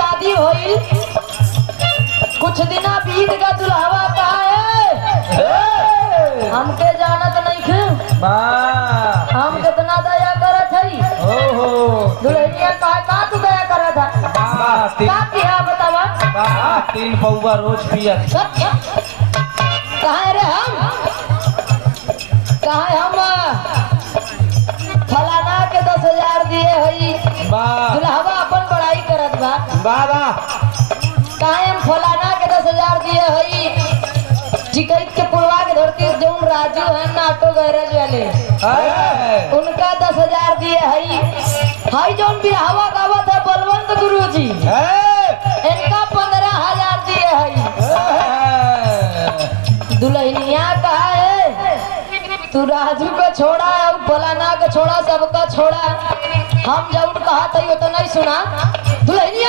शादी हुई कुछ दिना बीत का दुल्हावा कहा है हमके जानत नहीं खे हम कितना दया करत हई दुल्हनिया का तू दया करत है का किया बतावा 3 पौवा रोज पिया कहाँ रे हम फलाना के 10,000 दिए हई दुल्हावा अपन बड़ाई करत बा बाबा कहाँ हम फलाना के 10,000 दिए हई टिकट के पुलवा के धरती जौन राजू है ना ऑटो गैरेज वाले उनका 10,000 दिए हई जौन बिहावा गावत है बलवंत गुरुजी इनका 15,000 दिए हई दुल्हनिया कहा है तू राजू को छोड़ा और फलाना को छोड़ा सबका छोड़ा हम जब कहा था ये तो नहीं सुना दुल्हनिया